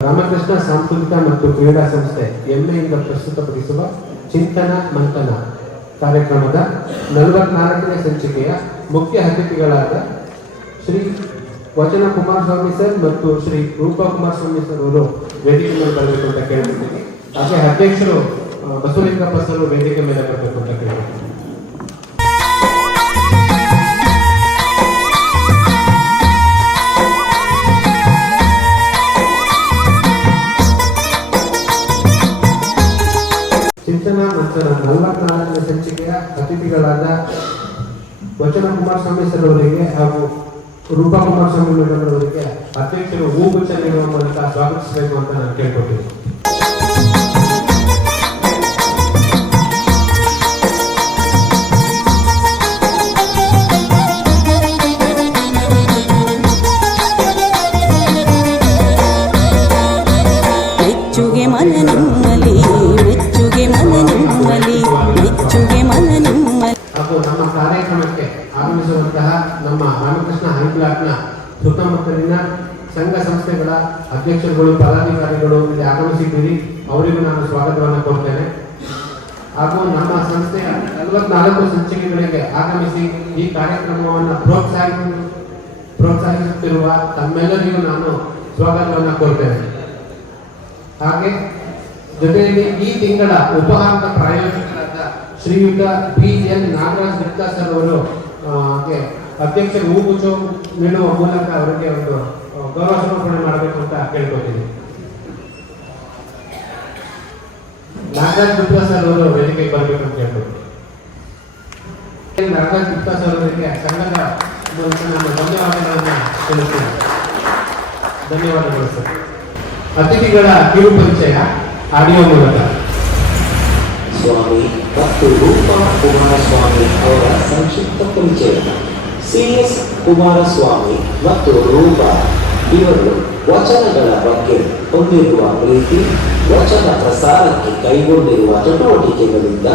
ರಾಮಕೃಷ್ಣ ಸಾಂಸ್ಕೃತಿಕ ಮತ್ತು ಕ್ರೀಡಾ ಸಂಸ್ಥೆ ಎಮ್ಮೆಯಿಂದ ಪ್ರಸ್ತುತಪಡಿಸುವ ಚಿಂತನ ಮಂಥನ ಕಾರ್ಯಕ್ರಮದ ನಲವತ್ನಾಲ್ಕನೇ ಸಂಚಿಕೆಯ ಮುಖ್ಯ ಅತಿಥಿಗಳಾದ ಶ್ರೀ ವಚನ ಕುಮಾರಸ್ವಾಮಿ ಸರ್ ಮತ್ತು ಶ್ರೀ ರೂಪಾ ಕುಮಾರಸ್ವಾಮಿ ಸರ್ ಅವರು ವೇದಿಕೆ ಮೇಲೆ ಬರಬೇಕು ಅಂತ ಕೇಳಿದ್ದೀನಿ ಹಾಗೆ ಅಧ್ಯಕ್ಷರು ಬಸವಲಿಂಗಪ್ಪ ಸರ್ ವೇದಿಕೆ ಮೇಲೆ ಬರಬೇಕು ಅಂತ ಕೇಳ್ತಿದ್ದೀನಿ. ಮಂಥನ ನಲವತ್ನಾಲ್ಕನೇ ಸಂಚಿಕೆಯ ಅತಿಥಿಗಳಾದ ವಚನ ಕುಮಾರಸ್ವಾಮಿ ಸರ್ ಅವರಿಗೆ ಹಾಗೂ ರೂಪಾ ಕುಮಾರಸ್ವಾಮಿ ಮೇಡಮ್ ಅವರಿಗೆ ಅಧ್ಯಕ್ಷರು ಹೂಗುಚ್ಛ ನೀಡುವ ಮೂಲಕ ಸ್ವಾಗತಿಸಬೇಕು ಅಂತ ನಾನು ಕೇಳ್ಕೊತೀನಿ ಮೆಚ್ಚುಗೆ ಮನ ನಿಮ್ಮಲಿ ಮೆಚ್ಚುಗೆ ಮನ ನಿಮ್ಮಲಿ ಮೆಚ್ಚುಗೆ ಮನ ನಿಮ್ಮಲಿ ಹಾಗೂ ನಮ್ಮ ಕಾರ್ಯಕ್ರಮಕ್ಕೆ ಆಗಮಿಸುವಂತಹ ನಮ್ಮ ರಾಮಕೃಷ್ಣ ಹೈ ಬ್ಲಾಕ್ನ ಸುತ್ತಮುತ್ತಲಿನ ಸಂಘ ಸಂಸ್ಥೆಗಳ ಅಧ್ಯಕ್ಷರುಗಳು, ಪದಾಧಿಕಾರಿಗಳು ಇಲ್ಲಿ ಆಗಮಿಸಿದ್ದೀರಿ. ಅವರಿಗೂ ನಾನು ಸ್ವಾಗತವನ್ನು ಕೊಡ್ತೇನೆ. ಹಾಗೂ ನಮ್ಮ ಸಂಸ್ಥೆಯ ನಲವತ್ನಾಲ್ಕು ಸಂಚಿಕೆಗಳಿಗೆ ಆಗಮಿಸಿ ಈ ಕಾರ್ಯಕ್ರಮವನ್ನು ಪ್ರೋತ್ಸಾಹಿ, ಪ್ರೋತ್ಸಾಹಿಸುತ್ತಿರುವ ತಮ್ಮೆಲ್ಲರಿಗೂ ನಾನು ಸ್ವಾಗತವನ್ನು ಕೋರ್ತೇನೆ ಹಾಗೆ ಜೊತೆಯಲ್ಲಿ ಈ ತಿಂಗಳ ಉಪಹಾರದ ಪ್ರಾಯೋಜಕರಾದ ಶ್ರೀಯುತ B N Nagaraj Gupta sir ಅವರು ಅಧ್ಯಕ್ಷರು ಹೂಗುಚ್ಚು ನೀಡುವ ಮೂಲಕ ಅವರಿಗೆ ಒಂದು ಗೌರವ ಸಮರ್ಪಣೆ ಮಾಡಬೇಕು ಅಂತ ಕೇಳ್ಕೊತೀನಿ ನಾಗರಾಜ್ ಗುಪ್ತಾ ಸರ್ ಅವರು ವೇದಿಕೆಗೆ ಬರಬೇಕು ಅಂತ ಕೇಳ್ಕೊತೀನಿ ನಾಗರಾಜ್ ಗುಪ್ತಾ ಸರ್ ಅವರಿಗೆ ಸಂಘದ ಮೂಲಕ ನಾನು ಧನ್ಯವಾದಗಳನ್ನು ತಿಳಿಸ್ತೇನೆ. ಧನ್ಯವಾದಗಳು ಸರ್. ಅತಿಥಿಗಳ ಕಿರು ಪರಿಚಯ ಆಡಿಯೋ ಮೂಲಕ. ಸ್ವಾಮಿ ಮತ್ತು ರೂಪಾ ಕುಮಾರಸ್ವಾಮಿ ಅವರ ಸಂಕ್ಷಿಪ್ತ ಪರಿಚಯ. ಸಿ ಎಸ್ ಕುಮಾರಸ್ವಾಮಿ ಮತ್ತು ರೂಪಾ, ಇವರು ವಚನಗಳ ಬಗ್ಗೆ ಹೊಂದಿರುವ ಪ್ರೀತಿ, ವಚನ ಪ್ರಸಾರಕ್ಕೆ ಕೈಗೊಂಡಿರುವ ಚಟುವಟಿಕೆಗಳಿಂದ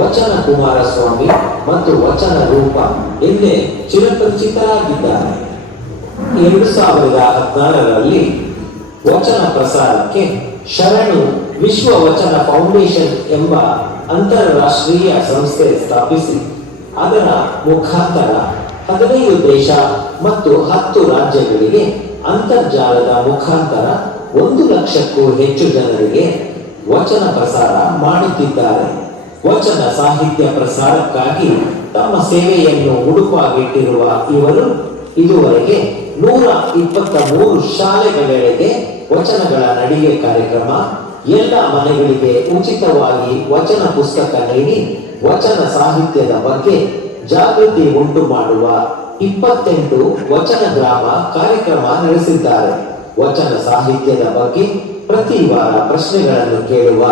ವಚನ ಕುಮಾರಸ್ವಾಮಿ ಮತ್ತು ವಚನ ರೂಪ ಎಂದೇ ಚಿರಪರಿಚಿತರಾಗಿದ್ದಾರೆ. ಎರಡು ಸಾವಿರದ ಹದಿನಾರರಲ್ಲಿ ವಚನ ಪ್ರಸಾರಕ್ಕೆ ಶರಣು ವಿಶ್ವ ವಚನ ಫೌಂಡೇಶನ್ ಎಂಬ ಅಂತಾರಾಷ್ಟ್ರೀಯ ಸಂಸ್ಥೆ ಸ್ಥಾಪಿಸಿ, ಅದರ ಮುಖಾಂತರ ಹದಿನೈದು ದೇಶ ಮತ್ತು ಹತ್ತು ರಾಜ್ಯಗಳಿಗೆ ಅಂತರ್ಜಾಲದ ಮುಖಾಂತರ ಒಂದು ಲಕ್ಷಕ್ಕೂ ಹೆಚ್ಚು ಜನರಿಗೆ ವಚನ ಪ್ರಸಾರ ಮಾಡುತ್ತಿದ್ದಾರೆ. ವಚನ ಸಾಹಿತ್ಯ ಪ್ರಸಾರಕ್ಕಾಗಿ ತಮ್ಮ ಸೇವೆಯನ್ನು ಉಡುಪಾಗಿಟ್ಟಿರುವ ಇವರು ಇದುವರೆಗೆ ನೂರ ಇಪ್ಪತ್ತ ಮೂರು ಶಾಲೆಗಳಿಗೆ ವಚನಗಳ ನಡಿಗೆ ಕಾರ್ಯಕ್ರಮ ಎಲ್ಲ ಮನೆಗಳಿಗೆ ಉಚಿತವಾಗಿ ವಚನ ಪುಸ್ತಕ ನೀಡಿ ವಚನ ಸಾಹಿತ್ಯದ ಬಗ್ಗೆ ಜಾಗೃತಿ ಉಂಟು ಮಾಡುವ ಇಪ್ಪತ್ತೆಂಟು ವಚನ ಗ್ರಾಮ ಕಾರ್ಯಕ್ರಮ ನಡೆಸಿದ್ದಾರೆ. ವಚನ ಸಾಹಿತ್ಯದ ಬಗ್ಗೆ ಪ್ರತಿ ವಾರ ಪ್ರಶ್ನೆಗಳನ್ನು ಕೇಳುವ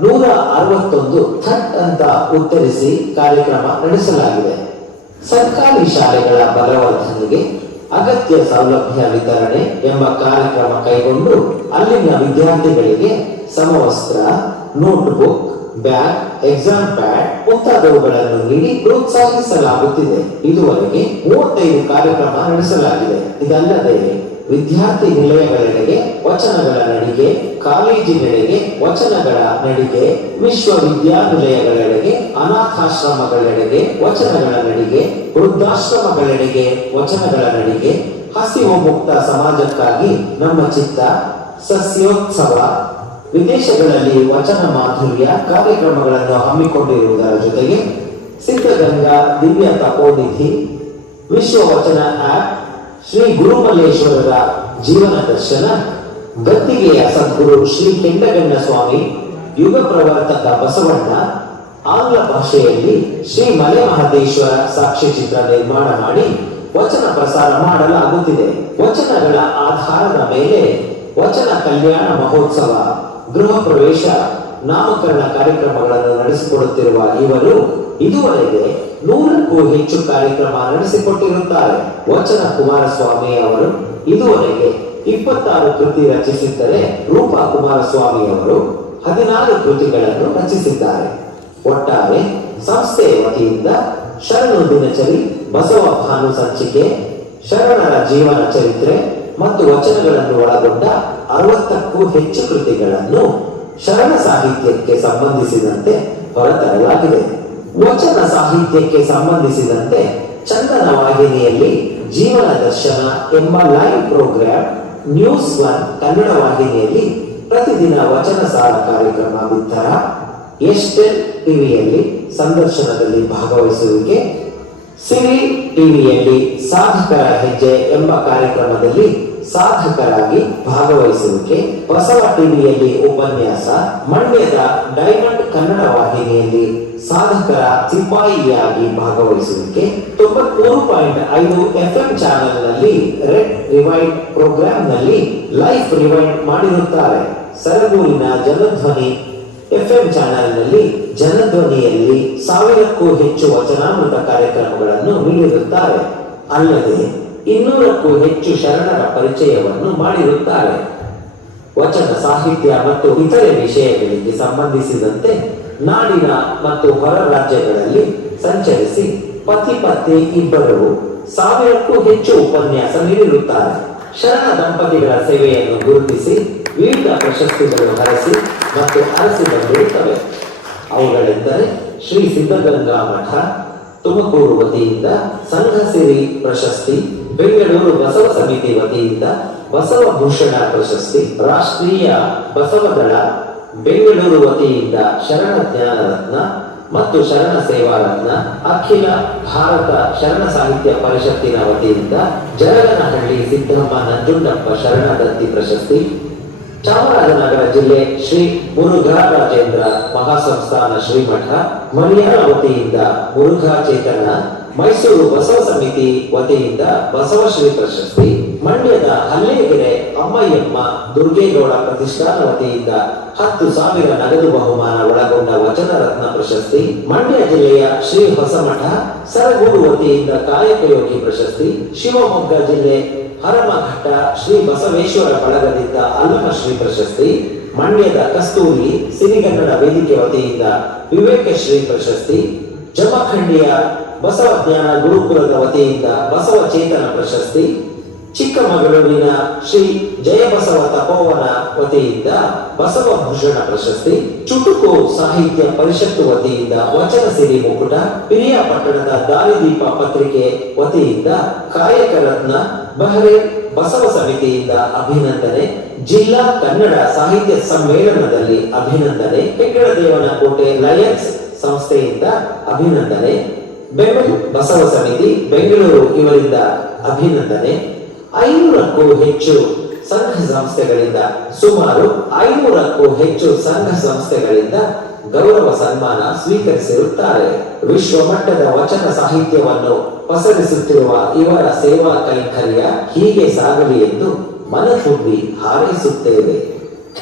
ನೂರ ಅರವತ್ತೊಂದು ಥಟ್ ಅಂತ ಉತ್ತರಿಸಿ ಕಾರ್ಯಕ್ರಮ ನಡೆಸಲಾಗಿದೆ. ಸರ್ಕಾರಿ ಶಾಲೆಗಳ ಬಲವರ್ಧನೆಗೆ ಅಗತ್ಯ ಸೌಲಭ್ಯ ವಿತರಣೆ ಎಂಬ ಕಾರ್ಯಕ್ರಮ ಕೈಗೊಂಡು ಅಲ್ಲಿನ ವಿದ್ಯಾರ್ಥಿಗಳಿಗೆ ಸಮವಸ್ತ್ರ ನೋಟ್ಬುಕ್ ಬ್ಯಾಗ್ ಎಕ್ಸಾಮ್ ಪ್ಯಾಡ್ ಮುಂತಾದವುಗಳನ್ನು ನೀಡಿ ಪ್ರೋತ್ಸಾಹಿಸಲಾಗುತ್ತಿದೆ. ಇದುವರೆಗೆ ಮೂವತ್ತೈದು ಕಾರ್ಯಕ್ರಮ ನಡೆಸಲಾಗಿದೆ. ಇದಲ್ಲದೆ ವಿದ್ಯಾರ್ಥಿ ನಿಲಯಗಳೆಡೆಗೆ ವಚನಗಳ ನಡಿಗೆ, ಕಾಲೇಜಿನೆಡೆಗೆ ವಚನಗಳ ನಡಿಗೆ, ವಿಶ್ವವಿದ್ಯಾನಿಲಯಗಳೆಡೆಗೆ ಅನಾಥಾಶ್ರಮಗಳೆಡೆಗೆ, ವಚನಗಳ ನಡಿಗೆ, ವೃದ್ಧಾಶ್ರಮಗಳೆಡೆಗೆ, ವಚನಗಳ ನಡಿಗೆ ಹಸಿವು ಮುಕ್ತ ಸಮಾಜಕ್ಕಾಗಿ ನಮ್ಮ ಚಿತ್ತ ಸಸ್ಯೋತ್ಸವ. ವಿದೇಶಗಳಲ್ಲಿ ವಚನ ಮಾಧುರ್ಯ ಕಾರ್ಯಕ್ರಮಗಳನ್ನು ಹಮ್ಮಿಕೊಂಡಿರುವುದರ ಜೊತೆಗೆ ಸಿದ್ಧಗಂಗಾ ದಿವ್ಯ ತಪೋನಿಧಿ ವಿಶ್ವ ವಚನ ಆಪ್ ಶ್ರೀ ಗುರುಮಲ್ಲೇಶ್ವರರ ಜೀವನ ದರ್ಶನ, ಗದ್ದಿಗೆಯ ಸದ್ಗುರು ಶ್ರೀ ಕೆಂಡಗಣ್ಣ ಸ್ವಾಮಿ ಯುಗ ಪ್ರವರ್ತಕ ಬಸವಣ್ಣ ಆಂಗ್ಲ ಭಾಷೆಯಲ್ಲಿ ಶ್ರೀ ಮಲೆ ಮಹದೇಶ್ವರ ಸಾಕ್ಷ್ಯಚಿತ್ರ ನಿರ್ಮಾಣ ಮಾಡಿ ವಚನ ಪ್ರಸಾರ ಮಾಡಲಾಗುತ್ತಿದೆ. ವಚನಗಳ ಆಧಾರದ ಮೇಲೆ ವಚನ ಕಲ್ಯಾಣ ಮಹೋತ್ಸವ, ಗೃಹ ಪ್ರವೇಶ, ನಾಮಕರಣ ಕಾರ್ಯಕ್ರಮಗಳನ್ನು ನಡೆಸಿಕೊಡುತ್ತಿರುವ ಇವರು ಇದುವರೆಗೆ ನೂರಕ್ಕೂ ಹೆಚ್ಚು ಕಾರ್ಯಕ್ರಮ ನಡೆಸಿಕೊಟ್ಟಿರುತ್ತಾರೆ. ವಚನ ಕುಮಾರಸ್ವಾಮಿ ಅವರು ಇದುವರೆಗೆ ಇಪ್ಪತ್ತಾರು ಕೃತಿ ರಚಿಸಿದ್ದರೆ ರೂಪಾ ಕುಮಾರಸ್ವಾಮಿ ಅವರು ಹದಿನಾರು ಕೃತಿಗಳನ್ನು ರಚಿಸಿದ್ದಾರೆ. ಒಟ್ಟಾರೆ ಸಂಸ್ಥೆಯ ವತಿಯಿಂದ ಶರಣು ದಿನಚರಿ ಬಸವ ಭಾನು ಸಂಚಿಕೆ, ಶರಣರ ಜೀವನ ಚರಿತ್ರೆ ಮತ್ತು ವಚನಗಳನ್ನು ಒಳಗೊಂಡ ಅರವತ್ತಕ್ಕೂ ಹೆಚ್ಚು ಕೃತಿಗಳನ್ನು ಶರಣ ಸಾಹಿತ್ಯಕ್ಕೆ ಸಂಬಂಧಿಸಿದಂತೆ ಹೊರತರಲಾಗಿದೆ. ವಚನ ಸಾಹಿತ್ಯಕ್ಕೆ ಸಂಬಂಧಿಸಿದಂತೆ ಚಂದನ ವಾಹಿನಿಯಲ್ಲಿ ಜೀವನ ದರ್ಶನ ಎಂಬ live program news one Kannada ವಾಹಿನಿಯಲ್ಲಿ ಪ್ರತಿದಿನ ವಚನ ಸಾರ ಕಾರ್ಯಕ್ರಮ ಬಿತ್ತರ. ಎಸ್ಟೆಲ್ ಟಿವಿಯಲ್ಲಿ ಸಂದರ್ಶನದಲ್ಲಿ ಭಾಗವಹಿಸುವಿಕೆ. ಸಿರಿ ಟಿವಿಯಲ್ಲಿ ಸಾಧಕರ ಹೆಜ್ಜೆ ಎಂಬ ಕಾರ್ಯಕ್ರಮದಲ್ಲಿ ಸಾಧಕರಾಗಿ ಭಾಗವಹಿಸುವಿಕೆ. ಬಸವ ಟಿವಿಯಲ್ಲಿ ಉಪನ್ಯಾಸ, ಮಂಡ್ಯದ ಡೈಮಂಡ್ ಕನ್ನಡ ವಾಹಿನಿಯಲ್ಲಿ ಸಾಧಕರ ಸಿಪಾಯಿಯಾಗಿ ಭಾಗವಹಿಸುವಿಕೆ. ತೊಂಬತ್ಮೂರು ಪಾಯಿಂಟ್ ಐದು ಎಫ್ ಎಂ ಚಾನಲ್ ಚಾನೆಲ್ನಲ್ಲಿ ರೆಡ್ ರಿವೈಂಡ್ ಪ್ರೋಗ್ರಾಂನಲ್ಲಿ ಲೈಫ್ ರಿವೈಂಡ್ ಮಾಡಿರುತ್ತಾರೆ. ಸರಗೂರಿನ ಜನಧ್ವನಿ ಎಫ್ಎಂ ಚಾನಲ್ನಲ್ಲಿ ಜನಧ್ವನಿಯಲ್ಲಿ ಸಾವಿರಕ್ಕೂ ಹೆಚ್ಚು ವಚನಾಮೃತ ಕಾರ್ಯಕ್ರಮಗಳನ್ನು ನೀಡಿರುತ್ತಾರೆ. ಅಲ್ಲದೆ, ಇನ್ನೂರಕ್ಕೂ ಹೆಚ್ಚು ಶರಣರ ಪರಿಚಯವನ್ನು ಮಾಡಿರುತ್ತಾರೆ. ವಚನ ಸಾಹಿತ್ಯ ಮತ್ತು ಇತರೆ ವಿಷಯಗಳಿಗೆ ಸಂಬಂಧಿಸಿದಂತೆ ನಾಡಿನ ಮತ್ತು ಹೊರ ರಾಜ್ಯಗಳಲ್ಲಿ ಸಂಚರಿಸಿ ಪತಿ ಪತ್ನಿ ಇಬ್ಬರು ಸಾವಿರಕ್ಕೂ ಹೆಚ್ಚು ಉಪನ್ಯಾಸ ನೀಡಿರುತ್ತಾರೆ. ಶರಣ ದಂಪತಿಗಳ ಸೇವೆಯನ್ನು ಗುರುತಿಸಿ ವಿವಿಧ ಪ್ರಶಸ್ತಿಗಳು ಹರಸಿ ಮತ್ತು ಅರಸಿ ಬಂದಿರುತ್ತವೆ ಅವುಗಳೆಂದರೆ ಶ್ರೀ ಸಿದ್ಧಗಂಗಾ ಮಠ, ತುಮಕೂರು ವತಿಯಿಂದ ಸಂಘ ಸಿರಿ ಪ್ರಶಸ್ತಿ, ಬೆಂಗಳೂರು ಬಸವ ಸಮಿತಿ ವತಿಯಿಂದ ಬಸವ ಭೂಷಣ ಪ್ರಶಸ್ತಿ, ರಾಷ್ಟ್ರೀಯ ಬಸವದಳ ಬೆಂಗಳೂರು ವತಿಯಿಂದ ಶರಣ ಜ್ಞಾನ ರತ್ನ ಮತ್ತು ಶರಣ ಸೇವಾ ರತ್ನ, ಅಖಿಲ ಭಾರತ ಶರಣ ಸಾಹಿತ್ಯ ಪರಿಷತ್ತಿನ ವತಿಯಿಂದ ಜರಗನಹಳ್ಳಿ ಸಿದ್ದಮ್ಮ ನಂಜುಂಡಪ್ಪ ಶರಣ ದತ್ತಿ ಪ್ರಶಸ್ತಿ ಚಾಮರಾಜನಗರ ಜಿಲ್ಲೆ ಶ್ರೀ ಮುರುಘಾ ರಾಜೇಂದ್ರ ಮಹಾಸಂಸ್ಥಾನ ಶ್ರೀಮಠ ಮಣಿಯಾಳ ವತಿಯಿಂದ ಮುರುಘಾ ಚೇತನ ಮೈಸೂರು ಬಸವ ಸಮಿತಿ ವತಿಯಿಂದ ಬಸವಶ್ರೀ ಪ್ರಶಸ್ತಿ ಮಂಡ್ಯದ ಹಲ್ಲೇಗೆರೆ ಅಮ್ಮಯ್ಯಮ್ಮ ದುರ್ಗೇಗೌಡ ಪ್ರತಿಷ್ಠಾನ ವತಿಯಿಂದ ಹತ್ತು ಸಾವಿರ ನಗದು ಬಹುಮಾನ ಒಳಗೊಂಡ ವಚನ ರತ್ನ ಪ್ರಶಸ್ತಿ ಮಂಡ್ಯ ಜಿಲ್ಲೆಯ ಶ್ರೀ ಹೊಸಮಠ ಸರಗೂರು ವತಿಯಿಂದ ಕಾಯಕಯೋಗಿ ಪ್ರಶಸ್ತಿ ಶಿವಮೊಗ್ಗ ಜಿಲ್ಲೆ ಹರಮಘಟ್ಟ ಶ್ರೀ ಬಸವೇಶ್ವರ ಬಳಗದಿಂದ ಅಲ್ಲಮಶ್ರೀ ಪ್ರಶಸ್ತಿ ಮಂಡ್ಯದ ಕಸ್ತೂರಿ, ಸಿರಿಗನ್ನಡ ವೇದಿಕೆ ವತಿಯಿಂದ ವಿವೇಕಶ್ರೀ ಪ್ರಶಸ್ತಿ, ಜಮಖಂಡಿಯ ಬಸವ ಜ್ಞಾನ ಗುರುಕುಲದ ವತಿಯಿಂದ ಬಸವ ಚೇತನ ಪ್ರಶಸ್ತಿ, ಚಿಕ್ಕಮಗಳೂರಿನ ಶ್ರೀ ಜಯಬಸವ ತಪೋವನ ವತಿಯಿಂದ ಬಸವ ಭೂಷಣ ಪ್ರಶಸ್ತಿ ಚುಟುಕು ಸಾಹಿತ್ಯ ಪರಿಷತ್ತು ವತಿಯಿಂದ ವಚನ ಸಿರಿ ಮುಕುಟ ಪಿರಿಯಾಪಟ್ಟಣದ ದಾರಿದೀಪ ಪತ್ರಿಕೆ ವತಿಯಿಂದ ಕಾಯಕ ರತ್ನ ಬಹರೇನ್ ಬಸವ ಸಮಿತಿಯಿಂದ ಅಭಿನಂದನೆ, ಜಿಲ್ಲಾ ಕನ್ನಡ ಸಾಹಿತ್ಯ ಸಮ್ಮೇಳನದಲ್ಲಿ ಅಭಿನಂದನೆ ಹೆಗ್ಗಡದೇವನಕೋಟೆ ಲಯನ್ಸ್ ಸಂಸ್ಥೆಯಿಂದ ಅಭಿನಂದನೆ, ಬೆಂಗಳೂರು ಬಸವ ಸಮಿತಿ ಬೆಂಗಳೂರು ಇವರಿಂದ ಅಭಿನಂದನೆ, ಐನೂರಕ್ಕೂ ಹೆಚ್ಚು ಸಂಘ ಸಂಸ್ಥೆಗಳಿಂದ ಸುಮಾರು ಐನೂರಕ್ಕೂ ಹೆಚ್ಚು ಸಂಘ ಸಂಸ್ಥೆಗಳಿಂದ ಗೌರವ ಸನ್ಮಾನ ಸ್ವೀಕರಿಸಿರುತ್ತಾರೆ. ವಿಶ್ವ ಮಟ್ಟದ ವಚನ ಸಾಹಿತ್ಯವನ್ನು ಪಸರಿಸುತ್ತಿರುವ ಇವರ ಸೇವಾ ಕೈಂಕರ್ಯ ಹೀಗೆ ಸಾಗಲಿ ಎಂದು ಮನತುಂಬಿ ಹಾರೈಸುತ್ತೇವೆ.